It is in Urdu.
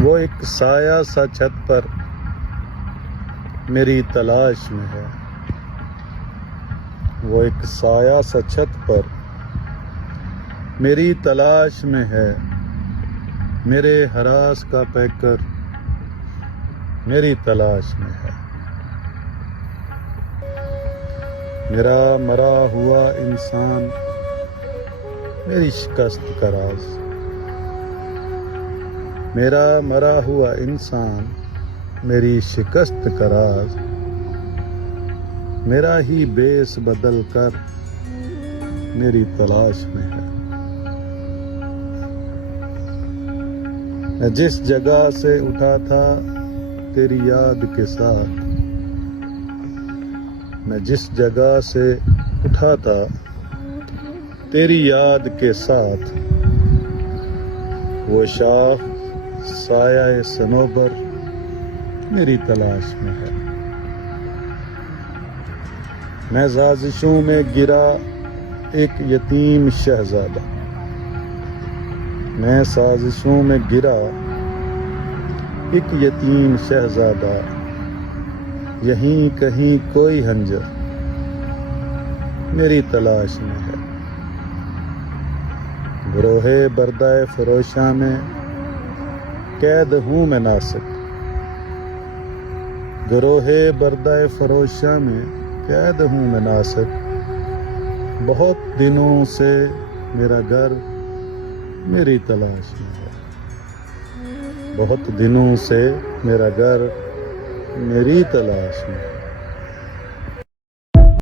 وہ ایک سایہ سا چھت پر میری تلاش میں ہے، وہ ایک سایہ سا چھت پر میری تلاش میں ہے، میرے ہراس کا پیکر میری تلاش میں ہے، میرا مرا ہوا انسان میری شکست کا راز، میرا مرا ہوا انسان میری شکست کا راز، میرا ہی بیس بدل کر میری تلاش میں ہے۔ میں جس جگہ سے اٹھا تھا تیری یاد کے ساتھ، میں جس جگہ سے اٹھا تھا تیری یاد کے ساتھ، وہ شاخ سایہ صنوبر میری تلاش میں ہے۔ میں سازشوں میں گرا ایک یتیم شہزادہ، میں سازشوں میں گرا ایک یتیم شہزادہ، یہیں کہیں کوئی ہنجر میری تلاش میں ہے۔ گروہ بردہ فروشاں میں قید ہوں میں ناسک، گروہ بردہ فروشاں میں قید ہوں میں ناسک، بہت دنوں سے میرا گھر میری تلاش میں ہے، بہت دنوں سے میرا گھر میری تلاش میں ہے۔